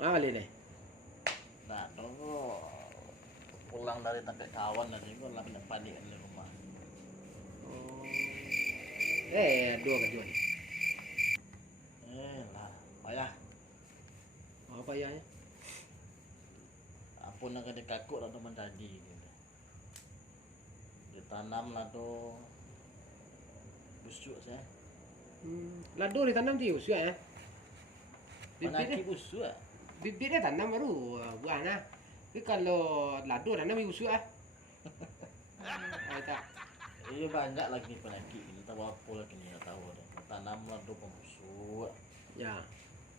Ah, balik deh. Nah, dulu pulang dari tempat kawan tadi gue lagi balik di rumah. Oh. Dua kan jual. Lah, payah. Apa ya? Apun nak ada kakuk atau menjadi gitu. Ditanam lah tuh busuk saya. Lado ditanam di usia ya. Panaki busuk. Bibitnya tanam baru buah nah. Tapi kalau lado tanam di usia. Tak. Iya banyak lagi panaki. Kita tahu apa lagi ni tahu deh. Tanam lah tuh pembusuk. Ya.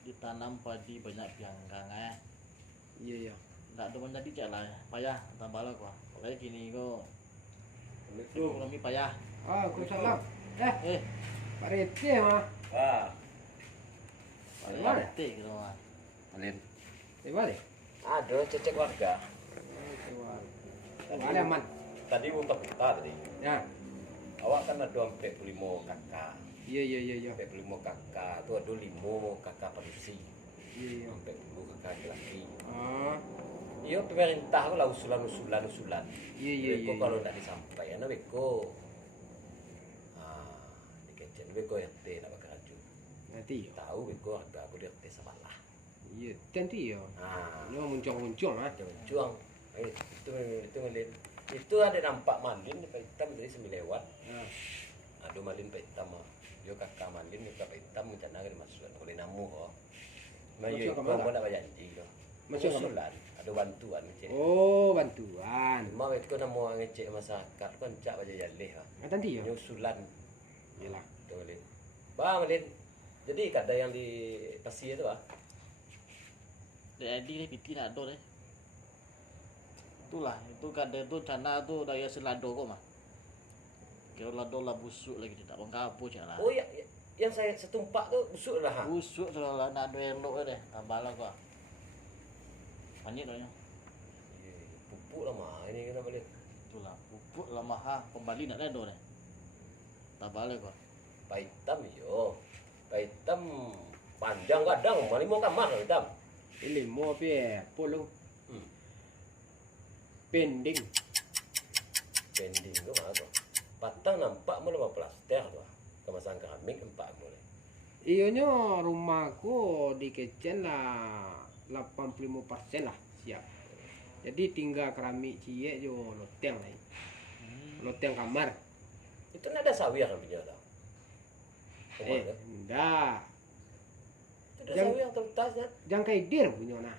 Ditanam padi banyak biangkang Iya. Nggak ada menjadi jalan payah tambah lah kok. Kayak gini kok. Ekonomi payah. Waalaikumsalam. Pak Rete mah. Payah gitu mah. Malin. Balik. Ada cecek warga. Ada aman. Tadi buka peta tadi. Ya. Awak kan ada 45 kakak. Iya. 45 kakak. Itu ada 5 kakak polisi. Iya. 40 kakak laki. Oh. Iya pemerintah lah usulan. Iya. Beko kalau tidak disampaikan, beko. Dikecen beko RT nak pakai raju. Nanti yo. Tahu beko harga boleh RT sabalah. Iya, nanti yo. Ini muncung ah. Juang. Itu Malin. Itu ada nampak Malin Pak Hitam jadi semilewat. Ada Malin Pak Hitam. Yo kakak Malin yo Pak Hitam mencana ke dimasukkan oleh namu kok. Mayu kok mau nak janji kok. Usulan, ada bantuan cek. Oh, bantuan. Cuma itu kan mau ngecek masyarakat kan cak baca jalih ha. Nanti yo. Usulan. Iyalah. Tuh Malin. Bang Malin. Jadi kada yang di Pasi itu ah. Jadi ni piti nak ada deh. Itulah, itu kada itu cana tu daya selado kok mah. Kira lado lah busuk lagi tidak bang kapu cak lah. Oh ya, yang saya setumpak tu busuk dah ha. Busuk tu lah nak ada elok deh, tambah lah kok. Banyak dah. Pupuk lah mah ini kena Malin. Itulah, pupuk lah mah kembali nak ada deh. Tambah lah kok. Pak Hitam yo. Pak Hitam panjang kadang, Malin mau kamar Pak Hitam. Ini mau polo. Pending. Pending tu mana tu? Patang nampak mula plaster tu. Kemasan keramik nampak mula. Iyonyo rumahku di Kecen lah 85% lah siap. Jadi tinggal keramik cie jo loteng lah. Loteng kamar. Itu nak ada sawir kan punya tau. Enggak. Itu ada sawir yang terletasnya. Jangan kayak dir punya nah.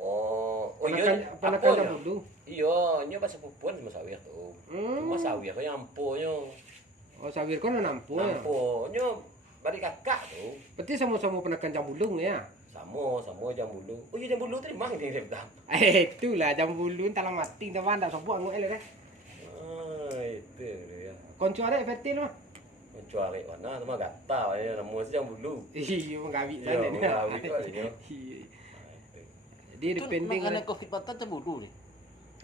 Oh Penekan iya. dulu. Iya, ini pas sepupuan sama sawir tu. Cuma sawir tu yang ampuhnya. Oh, sawir kau nampu. Ampuhnya balik kakak tu. Berarti sama-sama penekan jambulung ya. Sama jambulu. Oh iya jambulu tadi mang dia dah. Itulah jambulung talang mati teman tak sopo anggo ele deh. Itu dia. Konco ada fertil mah. Mencuali mana nama gata ya nama si jambulu. Iya, mengawit Iya, mengawit kali ya. Jadi Itu depending makanya covid patah cemburu ni.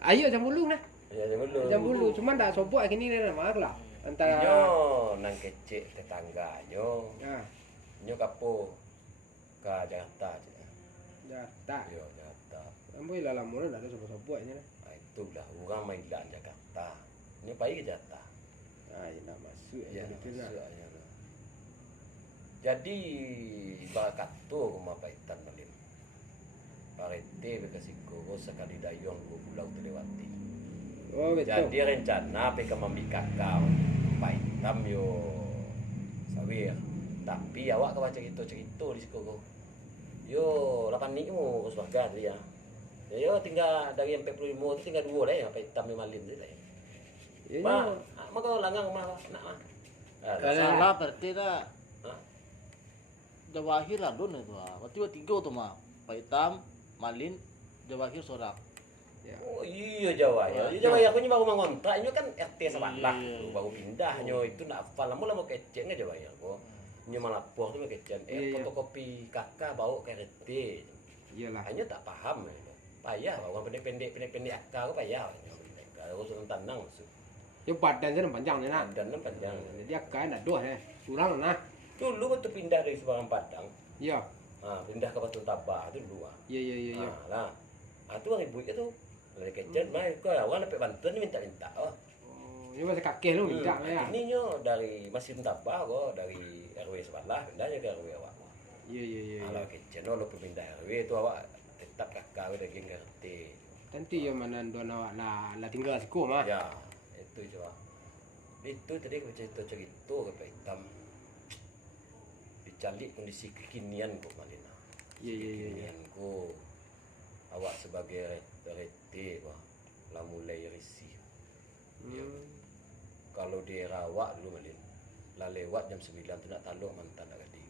Ayo jambulung nah. Ya jambulu. Jambulu cuma tak sopo kini ni nama lah. Antara Nyo nang kecek tetangga nyo. Nah, Nyo kapo ka Jakarta je. ya tak. Yo Jakarta. Ambo ila lamun ada sopo-sopo ini nah. Itulah orang main Jakarta. Nyo pai ke Jakarta. Ina masuk Ya, gitu nah. Jadi bakat tu rumah Paitan Malin. Parete bekasi ko sekali dayung 2 pulau terlewati. Oh, betul. Jadi rencana peka mambi kakao Paitam yo sawir. Tapi awak ke baca cerita di sekolah. Yo 8 ni mu keluarga dia. Yo tinggal dari 45 tu tinggal 2 dah ya Paitam Malin je lah. Ya. Maka langgang mah nak mah. Salah berarti dah. Jawahir lah don itu. Berarti 3 tu mah. Pak Hitam, Malin, Jawahir seorang. Ya. Oh iya Jawa ya. Jawa ya aku ni baru mengontrak nyo kan RT sebelah. Iya. Baru pindah nyo itu nak hafal lama kecek nge Jawa ya aku. Nyo malapor tu kecek. Fotokopi kakak bawa ke RT. Iyalah. Hanya tak paham ya. Payah orang pendek-pendek akak aku payah. Kalau suruh tanang masuk. Yo badan sana panjang ni nah. Dan panjang. Jadi akan ada dua ya. Surang nah. Dulu waktu pindah dari Semarang Padang. Ya. pindah ke Batu Tabah itu dulu. Iya iya iya iya. Lah. Itu orang ibu itu dari kecil main kau awal sampai bantuan minta-minta. Oh, ini masih kakek lu minta ya. Ini nyo dari masih Tabah kok dari RW sebelah pindahnya ke RW awak. Iya iya iya. Kalau kecil lo pindah RW itu awak tetap kakak udah ngerti. Tentu ya mana dona awak lah tinggal siku mah. Ya, itu coba. Itu tadi aku cerita ke Pak Hitam. Dicalik kondisi kekinian kok Malina. Iya iya iya. Kekinian kok awak sebagai rete wah lah mulai risih. Ya. Kalau di Rawak dulu Malin. Lah lewat jam 9 tu nak taluk mantan nak gadi.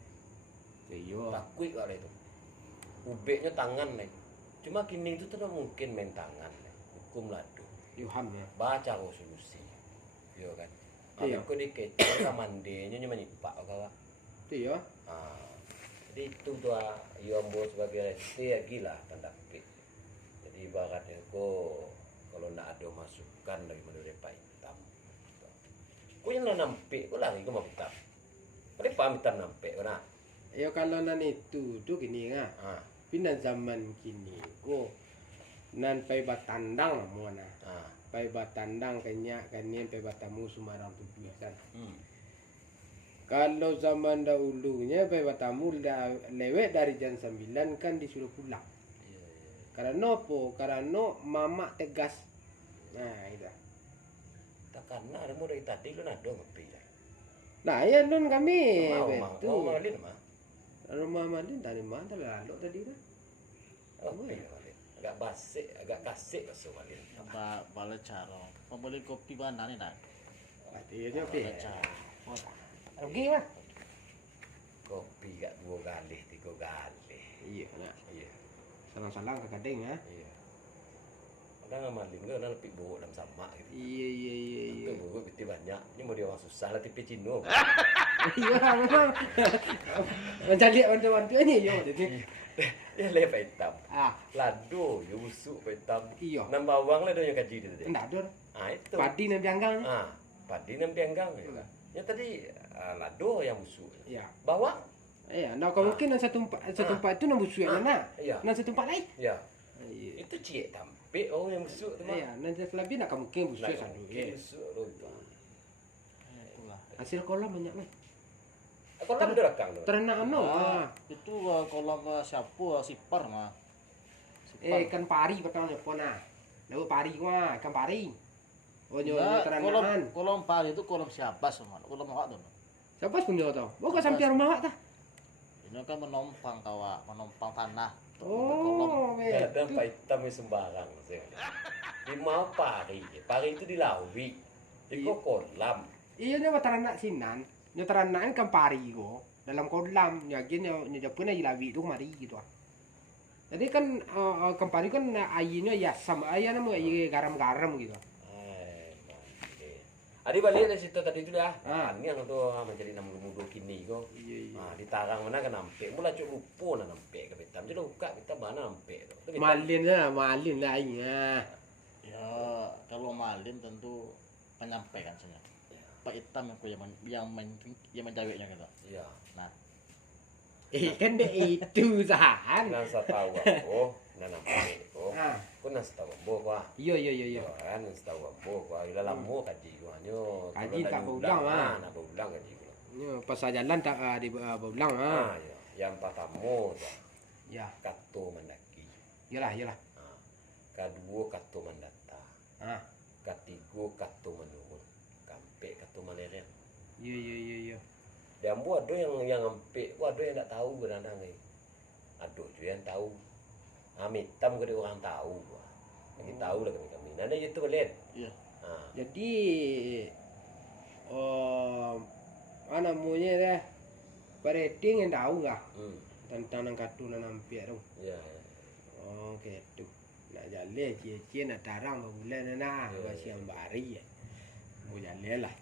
Iya. Takut kali itu. Ubeknya tangan nih. Cuma kini itu tidak mungkin main tangan nih. Hukum ladu. Yuham ya. Baca kau solusi. Yo kan. Iya. Aku dikecil sama mandenya nyoba nyipak kau. Itu ya. Jadi itu tuh yo ambo sebagai rete ya gila tanda kutip. Jadi ibaratnya kalau nak ada masukan dari menurut Pak Hitam. Kau yang nampak, kau lari ke mau hitam. Kau paham hitam nampak kau nak. Ya kalau nan itu tuh gini ngah. Pindah zaman kini ko nan pai batandang mana. Pai batandang kenya kanya pai batamu Sumarang 7 kan. Kalau zaman dahulunya pai batamu lewat dari jam 9 kan disuruh pulang. Karena apa? Karena mama tegas. Nah, itu. Tak karena ada dari tadi lu nado ngopi. Nah, ya nun kami Mau malin mah. Rumah Malin tadi mana lalu tadi kan? Oh, malin. Agak basi, agak kasih masuk malin. Bala cara. Pembeli kopi mana nih nak? Artinya oke. Bala cara. Oke lah. Kopi gak 2 kali, 3 kali. Iya, nak. Iya. Salang-salang ke kadeng ya. Iya. Kadang malin gue nak lebih buruk dalam sama gitu. Iya iya iya iya. Itu buruk piti banyak. Ini mau dia orang susah lah tipe Cino. Iya memang. Mencari bantu-bantu ini yo jadi. Ya le Pak Hitam. Lado yo busuk Pak Hitam. Iya. Nambah uang lah dia kaji itu tadi. Enggak ada. Itu. Padi nan pianggang. Padi nan pianggang ya. Ya tadi lado yang busuk. Iya. Bawang. Iya, nah kalau mungkin nan satu tempat itu nan busuk yang mana? Iya. Nan satu tempat lain. Iya. Iya. Itu cie tampik orang yang busuk tu mah. Iya, nan lebih nak mungkin busuk satu. Iya. Busuk tu. Itulah. Hasil kolam banyak nih. Kolam ada rakang tu. Ternak ano? Itu kolam siapa sipar mah. Ikan pari pertama pona. Lalu pari mah ikan pari. Oh nyo Nah, teranakan. kolam pari itu kolam siapa semua? Kolam awak tuh. Siapa punya tau? Bukan sampai rumah awak tah. Ini kan menompang tawa, menompang tanah. Oh, Kadang Pak Hitam ni sembarang sih. Di mau pari. Pari itu dilawi. Di kolam. Iya nyo ternak sinan. Nyo teranakan ikan pari ko dalam kolam. Nyagin nyo Jepun aja lawi itu kemari gitu. Jadi kan ikan pari kan airnya ya sama air nama garam-garam gitu. Adi balik dari situ tadi itu dah. Ini yang tu menjadi 60 kini ko. Iya. Di tarang mana kan nampak. Mula cuk lupa nak nampak ke Hitam. Jadi buka kita mana nampak tu. Malin lah iya. Ya, kalau malin tentu penyampaikan saja. Pak Hitam yang menjawabnya gitu. Iya. Nah, Kan deh itu sahan. Nan sa tahu ako, nan nampak ko. Kung nan sa tahu mo ko. Iya. Kan nan sa tahu mo ko. Ilalam mo kaji ko nyo. Kaji tak berulang Na berulang kaji ko. Pas jalan tak di berulang Ya. Yang pertama Ya. kato mandaki. Iyalah. Kedua kato mandata. Ketiga kato menurun. Kampe kato maleren. Iya. Dan buat ada yang ampek, ada yang tak tahu kadang-kadang ni. Ada juga yang tahu. Hitam ke orang tahu. Lagi tahu lah kami. Nana itu boleh. iya. Jadi apa namanya dah pareding yang tahu nggak tentang kartu nampak tu. Ya. Oh gitu. Nak jalan cie nak tarang bulan nak siang bari ya. Mau jalan lah.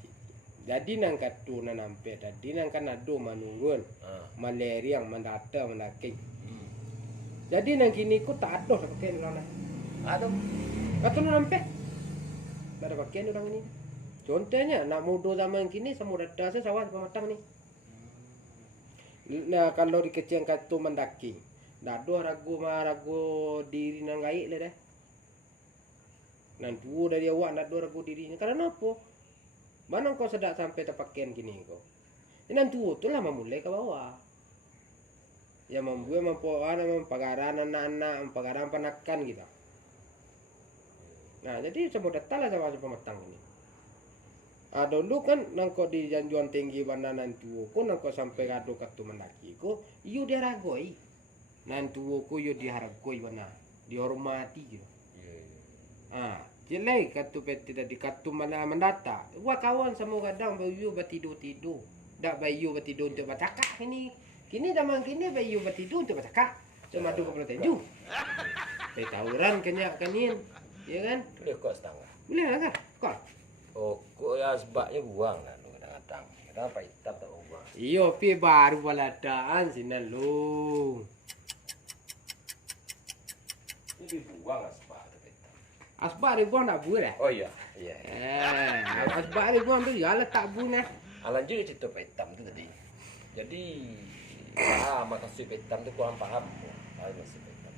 Jadi nang kartu nampak tadi nang kan ada manurun. Malaria yang mendata mendaking. Jadi nang kini ku tak ada pakai orang. Aduh. Kartu nampak. Tak ada pakai orang ini. Contohnya nak muda zaman kini semua data sawah pematang ni. Nah, kalau di kecil katu mendaki. Dah ragu diri nang gaik le dah. Nan tuo dari awak nak ragu dirinya. Karena apa? Mana kau sedak sampai terpakian gini kau. Nan tuo tu lah memulai ke bawah. Ya membuat mempagaran anak-anak, mempagaran panakan gitu. Nah, jadi semua datang lah sama pematang ini. Dulu kan nangko di janjuan tinggi bana nantu ko nangko sampai kado katu mendaki ko iyo dia ragoi nantu ko iyo diharagoi bana dihormati gitu. Jelai katu peti tadi katu mana mendata. Wah kawan semua kadang bayu batido dak bayu batido untuk bacakak ini. Kini zaman kini bayu batido untuk bacakak. Cuma dua puluh tujuh. Tawuran kenyak kanin, ya kan? Boleh kok setengah. Boleh lah kok. Oh, kok ya sebabnya buang kan kadang-kadang. Kadang Pak Itam tak buang. Iyo pi baru baladaan sinan lu. Ini buang asbak tu Pak Itam. Asbak dibuang tak boleh. Oh iya, iya. Asbak dibuang tu ya tak boleh. Lanjut cerita Pak Itam tu tadi. Jadi makasih Pak Itam tu kurang paham. Masih Pak Itam.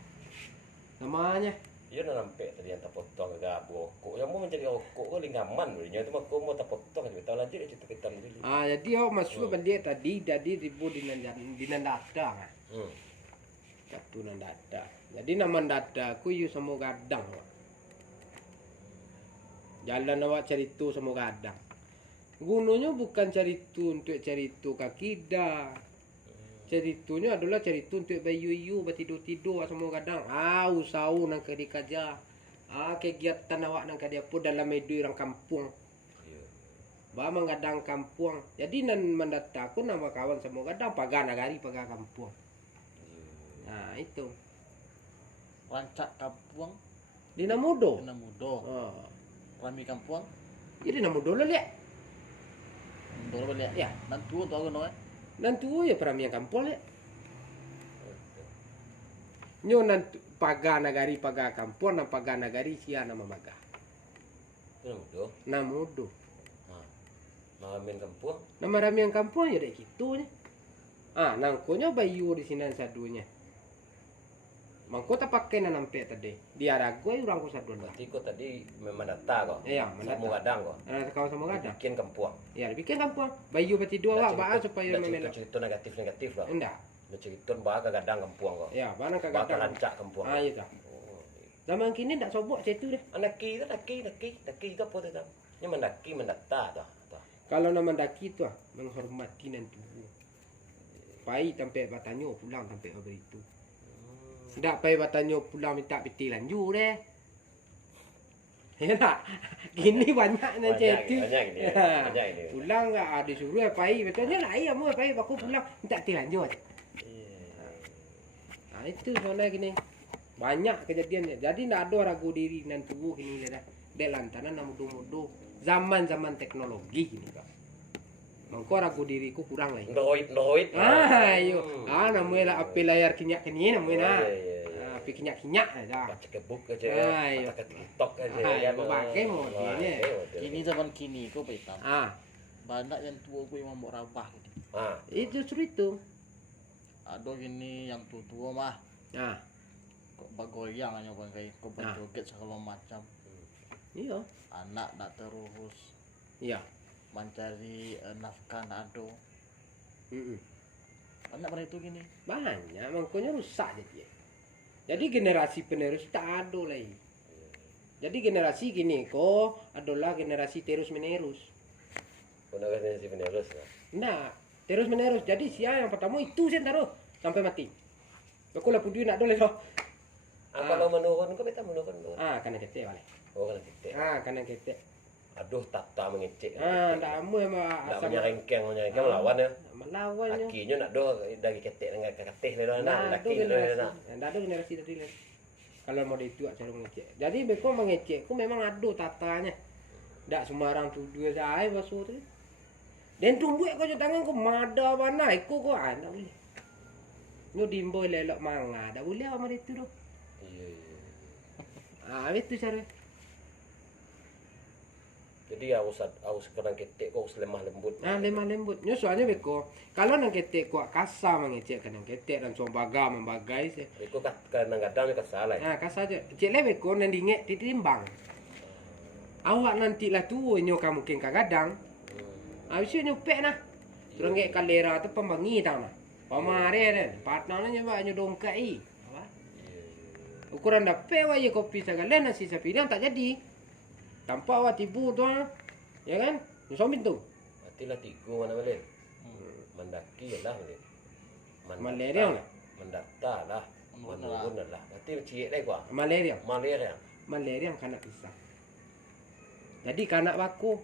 Namanya. Ia nak nampak tadi yang terpotong ke rokok. Yang mau mencari rokok ke lingkaman dulunya tu kau mau terpotong je. Tahu lanjut cerita Pak Itam dulu. Jadi awak masuk balik tadi ribu dinan data kan. Katu nan data. Jadi nama data aku you semua gadang. Jalan awak cari tu semua gadang. Gunanya bukan cari tu untuk cari tu kaki dah. Ceritunya adalah cerita untuk bayu-yu tidur-tidur semua kadang. Usau nang ke kerja. Kegiatan awak nang dia pun dalam media orang kampung. Ba menggadang kampung. Jadi nan mendata aku nama kawan semua kadang pagar nagari pagar kampung. Nah, itu. Rancak kampung Di Namudo. Namudo. Rami kampung. Jadi Namudo lah lihat. Namudo balik. Ya. Nantu tu aku noe. Nanti ya peramian kampung lihat. Nyo nanti pagar nagari pagar kampung dan pagar nagari sia nama maga. Itu Namudo. Mamin kampung. Nama ramian kampung ya dek gitu nya. Nangkonya bayu di sini sadunya. Mangko tak pakai nampe tadi. Dia ragu orang ku sadu lah. Berarti kau tadi memang data kau. Iya, mendata. Semua kadang kau. Kawan sama kadang. Bikin kampung. Ya, bikin kampung. Bayu berarti dua awak bahas supaya memelak. Cerita negatif lah. Enggak. Cerita bahas ke kadang kampung kau. Ya, mana Bahas kagak rancak kampung. iya dah. Zaman kini ndak sobok situ deh. Naki itu apa tu? Ini mendata dah. Kalau nama daki tu menghormati nanti. Pai sampai batanyo pulang sampai over itu. Ndak pai batanyo pulang minta piti lanjut deh. Ya tak? Gini banyak nan cetu. Banyak ini. Pulang enggak disuruh pai betulnya lah iya mau pai aku pulang minta piti lanjut. Nah itu soalnya gini. Banyak kejadiannya. Jadi ndak ada ragu diri nan tubuh gini dah. Dek lantaran mudo-mudo zaman-zaman teknologi gini kak. Mangko ragu diriku kurang lah. Android. Ayo. Namanya lah api layar kinyak kini namanya. Api kinyak-kinyak aja. Baca ke book aja. Ayo. Baca ke TikTok aja. Ayo, pakai modelnya. Ini zaman kini kau Pak Itam. Banyak yang tua gue yang mau rabah gitu. Itu justru itu. Ada gini yang tua mah. Kok bagoyang hanya bang kayak kok berjoget segala macam. Iya. Anak nak terurus. Iya. Mencari nafkah nado. Banyak pada itu gini. Banyak, makanya rusak jadi. Jadi generasi penerus tak ada lagi. Jadi generasi gini kok adalah generasi terus menerus. Generasi penerus. Nah, terus menerus. Jadi sia yang pertama itu saya taruh sampai mati. Aku lah pudu nak dole loh. Kalau menurun kok kita menurun. Kena ketek balik. Kena ketek. Kena ketek. Aduh, tata mengecek. Ndak amu asam menyerengkeng melawan ya. Melawan ya. Lakinya nak do dari ketek dengan keteh le Nah, laki le nah. Ndak ada generasi tadi le. Kalau mau itu cara mengecek. Jadi beko mengecekku memang ada tatanya. Ndak sembarang tuduh saya basuh tu. Dan tumbuh kau tangan kau mada mana iku kau ndak boleh. Nyo dimbo lelok manga, ndak boleh apa itu doh. Iya. Itu cara. Jadi harus kena ketek kok harus lemah lembut. Nah, lemah lembut. Nyo soalnya beko, kalau nang ketek kuat kasar mengecek kan nang ketek dan sombaga membagai se. Itu kadang-kadang kan salah. Nah, kasar aja. Cek le beko nang dingek ditimbang. Awak nanti lah tuh nyo kamu mungkin kagadang. Habis itu nyupek nah. Terus ngek kalera tu pembangi tau nah. Pamare kan, partnernya nyoba nyo dongkai. Apa? Ukuran dapat wa ye kopi segala nasi sapirian tak jadi. Tanpa awak tibu tu, ya kan? Nyosomin tu. Artilah tiga mana balik. Mendaki lah balik. Malaria lah. Mendata lah. Menurun lah. Nanti cik lagi gua. Malaria. Malaria. Kanak pisah. Jadi kanak baku.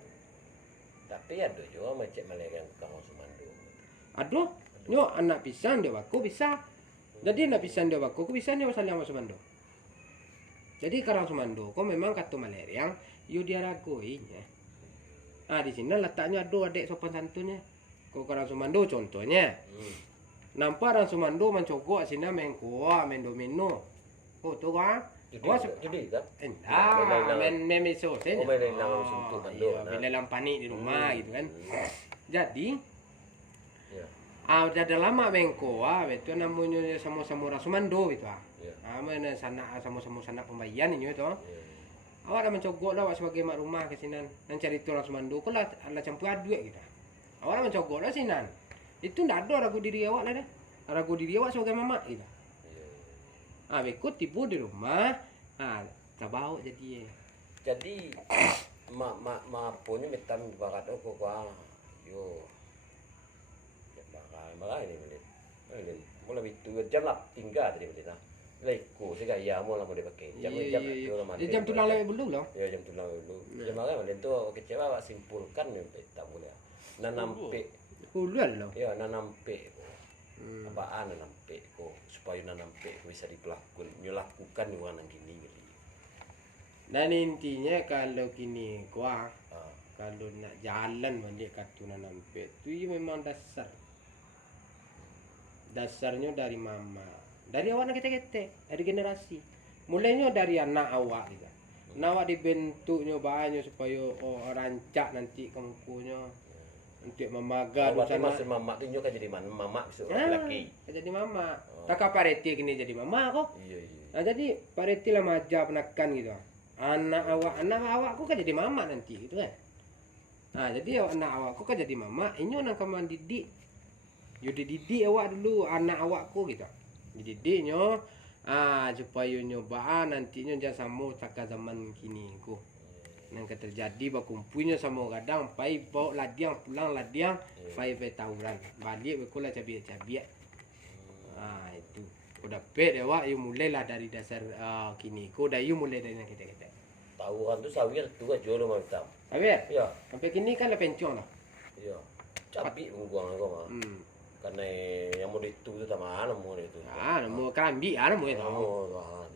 Tapi ada juga macam malaria kau semando. Aduh, nyo anak pisang dia baku bisa. Jadi anak pisang dia baku, bisa nyo saling sama semando. Jadi karang semando, kau memang kata malaria, yo dia ragoinya. Ah di sini letaknya ada adik sopan santunnya. Kau karang semando contohnya. Nampak orang semando mencogok sini main kuah, main domino. Oh tu kan? Jadi tak? Endah, main meso sen. Oh, main lelang sentuh mando. Bila lelang panik di rumah gitu kan. Jadi Ya. udah lama main kuah, itu namanya sama-sama orang semando gitu ah. Ya. Mana sana sama-sama sana pembagian ini itu. Ya. Awak dah mencogok lah awak sebagai mak rumah ke sinan. Dan cari tu orang semando kau lah campur duit gitu. Awak dah mencogok lah sinan. Itu ndak ada ragu diri awak lah dah. Ragu diri awak sebagai mamak gitu. Bekut tipu di rumah. Tabau jadi. Jadi mak punya metam barat aku kau yo. Malah ini beli. Mulai itu jam lah tinggal tadi beli nah. Leku sehingga ya mau lah mau dipakai. Jam itu lah Jam tulang lewat dulu lah. Ya jam tulang dulu. Jam malam beli tu kecewa awak simpulkan tak boleh. Nanam pe. Uluan lah. Ya nanam pe. Apaan nanam pe ko supaya nanam pe bisa dipelakun. Nyelakukan yang nang gini gitu. Dan intinya kalau kini kuah, kalau nak jalan balik kartu nanam pe, itu memang dasar. Dasarnya dari mama, dari awak nak kita, dari generasi. Mulainya dari anak awak juga. Awak dibentuknya banyak supaya rancak nanti kamunya untuk memagar. Awak masih mama tu kan jadi mama besok laki. Jadi mama. Tak pareti kini jadi mama kok. Iya. Nah, jadi pareti lah maja penakan gitu. Anak awakku kan jadi mama nanti gitu kan. Nah, jadi anak awakku kan jadi mama, ini orang kamu didik. Yo dididik awak dulu anak awakku gitu. Dididiknya supaya nyobaan nantinya jangan sama cakap zaman kini ku. Nang terjadi berkumpulnya sama kadang pai bawa ladiang pulang ladiang pai tawuran. Balik beku lah cabiak-cabiak. Itu. Udah pet awak you mulailah dari dasar kini ku dah you mulai dari kita. Tawuran tu sawir tu kan jual rumah hitam. Habis? Ya. Sampai kini kan lah pencong lah. Iya. Cabi buang aku mah. Karena yang mau itu tak mana mau itu. Mau kerambi mau itu.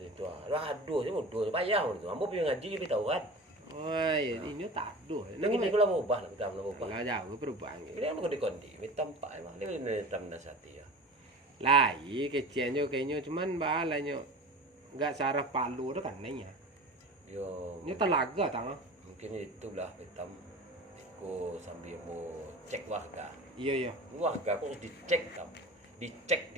Itu. Aduh, saya mau doa payah itu. Ambo punya ngaji kita tahu kan. Oh, ini tak ada. Lagi ni pula mau ubah, kita mau ubah. Lah jauh perubahan. Ini yang mau dikondi, hitam pak emang. Ini hitam nasati ya. Lah, kecilnya kayaknya cuman balanya enggak saraf palu tu kan nanya. Yo. Ini telaga tang. Mungkin itulah hitam. Aku sambil mau cek warga. Iya. Warga aku harus dicek kam. Dicek.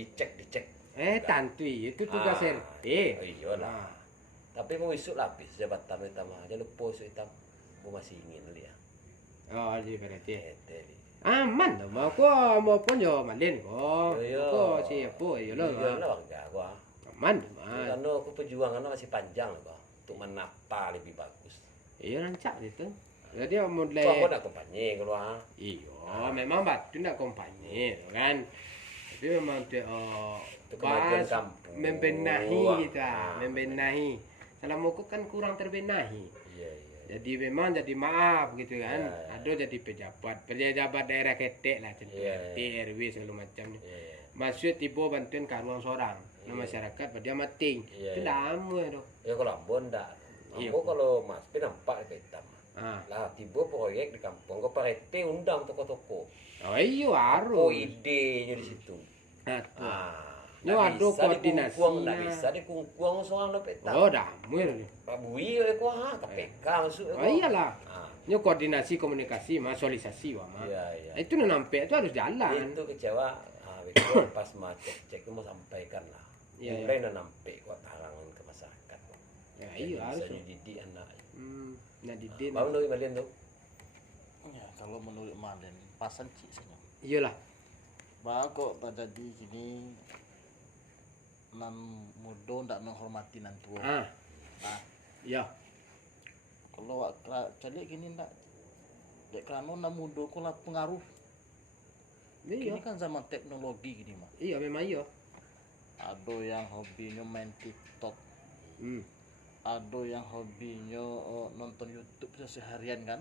Tantui itu tugas RT. Iya lah. Tapi mau isuk lapis jabatan hitam aja lupa isuk hitam. Mau masih ingin lihat. Oh, di berarti. Tadi. Aman dah, mau pun jo malin ko. Ko siapa yo lo. Iya lah warga gua. Aman. Karena aku perjuangannya masih panjang lah, untuk menata lebih bagus. Iya rancak itu. Jadi mulai. Kau nak kompanye keluar. Iya, memang batu nak kompanye kan. Tapi memang tu kemajuan kampung. Membenahi gitu membenahi. Selama aku kan kurang terbenahi. Iya. Jadi memang jadi maaf gitu kan. Ada jadi pejabat daerah ketek lah contoh RT, RW segala macam ni. Maksud tiba bantuan karuang seorang. Masyarakat pada mati. Itu lama tu. Ya kalau Ambon dah. Ambon kalau Mas Pin nampak ke hitam. Lah tiba proyek di kampung kau parete undang toko-toko. Oh iya harus. Oh idenya di situ. Nyo ada koordinasi. Nggak bisa dikungkuang soal lo peta. Oh, dah, mui. Bui ko ha KPK masuk. Oh iyalah. Ah, Nyo koordinasi komunikasi, visualisasi wah mah. iya iya. Itu nampak itu harus jalan. Itu kecewa. Itu pas mau cek itu mau sampaikan lah. Iya, Mulai nampak kok tarangan ke masyarakat. Ya iya harus. Bisa dididik anak. Nah didik. Bang Doi Malian tuh. Ya, kalau menurut Malen pasan cik saja. Iyalah. Bah kok terjadi gini nan muda ndak menghormati nan tua. Ah, Nah, ya. kalau jadi gini ndak dek kerana nan muda kok lah pengaruh. Iya. Ini kan zaman teknologi gini mah. Iya memang iya. Ada yang hobinya main TikTok, Hmm. ada yang hobinya nonton YouTube seharian kan.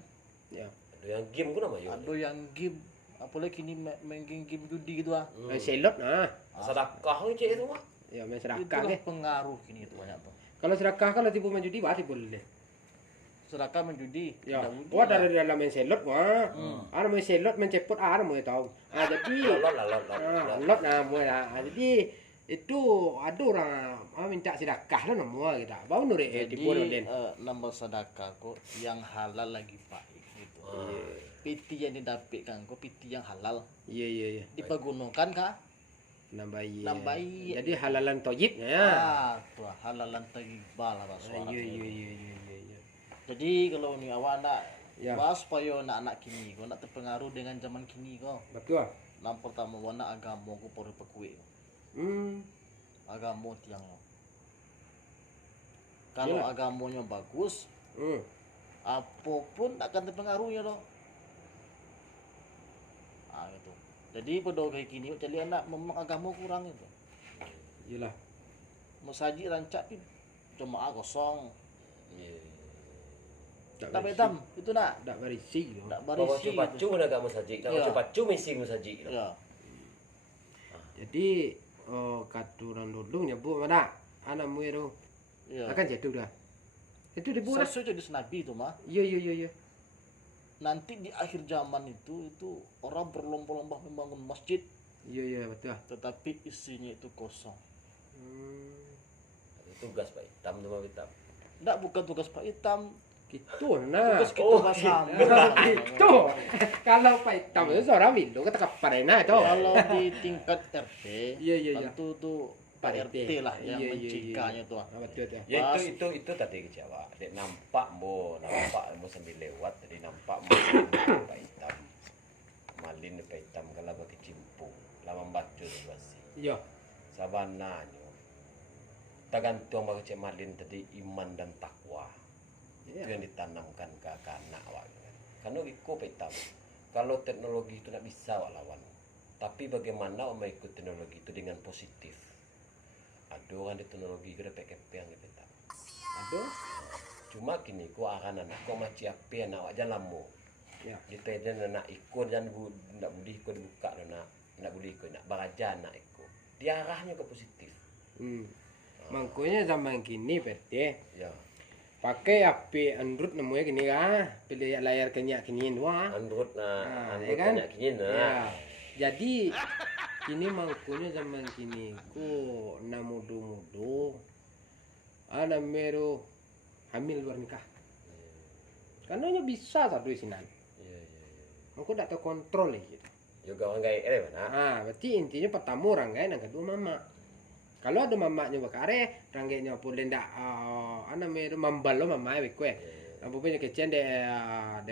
Ya. Ada yang game ku nama yo. Ada yang game, apalagi ini main game judi gitu ah. Selot nah. Sedekah ni cek itu mah. Ya main sedekah Itulah ke. pengaruh gini itu banyak tuh. Kalau sedekah kalau tipu main judi pasti boleh. Sedekah menjudi. Ya. tidak wujud Wah lah. dari dalam main selot wah. Ada main selot main cepot ada mau tahu. Ah jadi Lolot lah lolot. lot nah mau lah. Jadi itu ada orang minta sedekah lah nama kita. Baru nuri Jadi tipu den. nama sedekah kok yang halal lagi baik gitu. Piti yang didapatkan kok piti yang halal Iya iya iya. dipergunakan kah? Nambahi. Nambahi. Jadi halalan toyib ya. Tuh halalan tayyibah lah bahasa Iya Arab. iya iya iya iya. Jadi kalau ni awak nak Ya. bahas supaya anak-anak kini kau nak terpengaruh dengan zaman kini kau. Betul. Yang pertama wana agama kau perlu perkuat. Agama tiang. Kalau Yalah. agamanya bagus, Hmm. apapun akan terpengaruhnya loh. Ah gitu. Jadi pada kayak gini jadi anak memang agama kurang itu. Iyalah. Mau saji rancak pun cuma kosong. Tak betam itu nak. Tak berisi. Tak Bawa berisi. pacu mana kamu saji. Kamu Ya. pacu misi mu saji. Ya. Jadi katuran dulu nyebut mana? Anak mu itu Ya. akan jatuh dah. Itu dibuat. Sesuai jadi nabi itu mah. Iya iya iya iya. Nanti di akhir zaman itu orang berlomba-lomba membangun masjid, Iya iya betul. tetapi isinya itu kosong. Itu tugas Pak Hitam sama Hitam. Tidak bukan tugas Pak Hitam, Gitu nah. tugas kita bersama. Itu kalau Pak Hitam itu seorang Mindo kata kaparena itu. Kalau di tingkat RT, Iya, iya, iya. tentu tuh Pak Pak RT lah yang Iya, iya, iya. mencegahnya tuh. Ah, betul ya. Ya Pas. itu tadi kecewa. Dek nampak sambil lewat tadi nampak Pak Hitam. Malin Pak Hitam kalau bagi cimpung lama baca situasi. Iya. Sabananya tergantung bagi cek malin tadi iman dan takwa. Itu Iya. yang ditanamkan ke anak awak. Karena ikut Pak Hitam. Kalau teknologi itu tidak bisa awak lawan. Tapi bagaimana awak mengikut teknologi itu dengan positif. Ada orang di teknologi itu dapat kepeng gitu tak. Aduh. Cuma kini ko akan anak ko maci ape anak awak jalan mu. Ya. Kita dan anak ikut dan nak budi ikut dibuka nak budi ikut nak baraja anak ikut. Diarahnya ke positif. Mangkonya zaman kini PT Ya. pakai HP Android namanya gini kan, pilih layar kenyak kini doang. Android Ah, Android ya kan? banyak kini Ya. Jadi kini mangkonya zaman kini ku na mudu-mudu ada meru hamil luar nikah. Karena nya bisa satu isinan. Iya iya iya. Aku tak tahu kontrol gitu. Juga orang gaya mana? Ah, berarti intinya pertama orang gaya, yang kedua mama. Kalau ada mamanya bakare, ranggenya pun ndak ana meru mambalo mamae wekwe. Ambo punya kecen de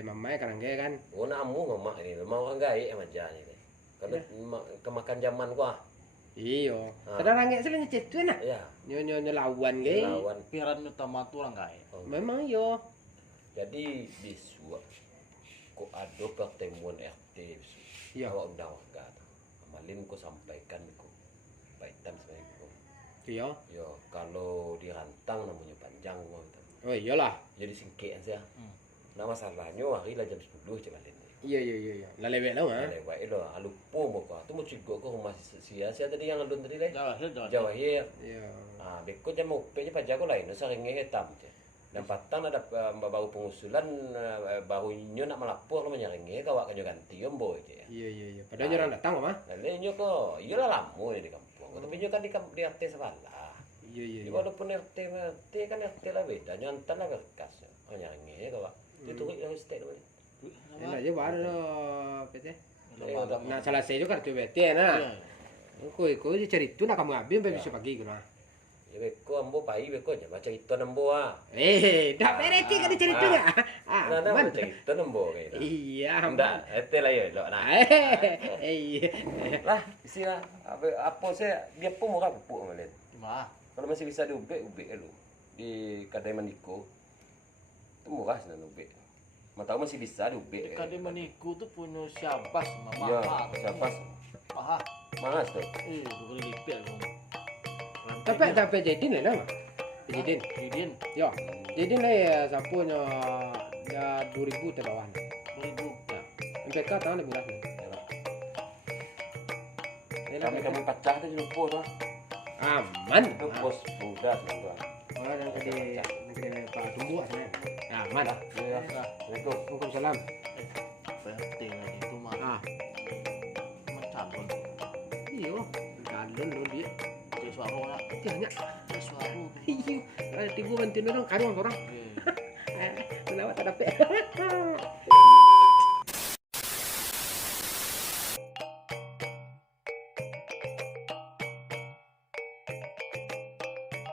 mamae karangge kan. Oh nak amu mama ini, mau orang gaya aja ni. Kalau kemakan zaman gua. Iyo. Ah. Sedang ranggek selain cetu nah. Ya. Nyo lawan ge. Lawan. Pikiran utama tuh orang kaya. Memang yo. Jadi di suap kok ada pertemuan RT. Iya. Awak undang warga. Amalin ko sampaikan ko. Baitan sebenarnya ko. Iya. Yo kalau dirantang namanya panjang ko. Oh iyalah. Jadi singkian saya. Nah masalahnya hari lah jam 10 je balik. Iya iya iya iya. Lah lewek lah ha. Lewat lo alupo mo ko. Tu mo cigo ko masih sia-sia tadi yang alun tadi deh. Jawa. Jawahir. Iya. Ah, beko jam mau pe pajak ko lain, sa ringe hitam je. Dan patang ada baru pengusulan baru nyo nak melapor lo menyaringe kawak kanyo ganti yo boy je. Iya iya iya. Padahal orang datang mah. Lalu nyo ko, iyalah lamu di kampung. Tapi juga kan di RT sebelah. Iya iya. Ya, walaupun RT kan RT lah beda, nyontan lah berkas. Oh nyanyi kau. Itu yang stay dulu. Enak aja baru PT. Iya. Nah salah saya juga kartu PT nah. Kau cerita nak kamu ambil sampai bisa pagi kena. Ya beko ambo pai beko nya baca itu nembo ah. Dah berarti kan ceritanya. Nah, Man. baca itu nembo kayak. Iya. Ndak, RT lah ya, lo. Nah. Iya. Lah, isi lah. Apa saya dia pun murah pupuk malah. Mah, Kalau masih bisa diubek lu di kedai Maniko. Itu murah sebenarnya ubek. Mau tahu masih bisa diubek. Kadang meniku tuh punya siapa mama. Iya, siapa? Paha. Mahal tuh. Dua kali lipat loh. Tapi jadi nih nama. Jadi. Didin, Yo. Jadi nih sapunya ya 2000 ke bawah. 2000. Ya. MPK tahun lebih nih. Kami pecah tuh lupa tuh. Aman. Itu bos muda tuh. Oh, yang gede Pak Tumbuh sana. Aman. Ya, Assalamualaikum. Waalaikumsalam. PRT lagi itu mah. Ah, Mencalon. iyo. Galon lo dia. Ke suara lah. Banyak. Ke suara. Iyo. Tiba bantuin orang kari orang. Iya. Kenapa tak dapat?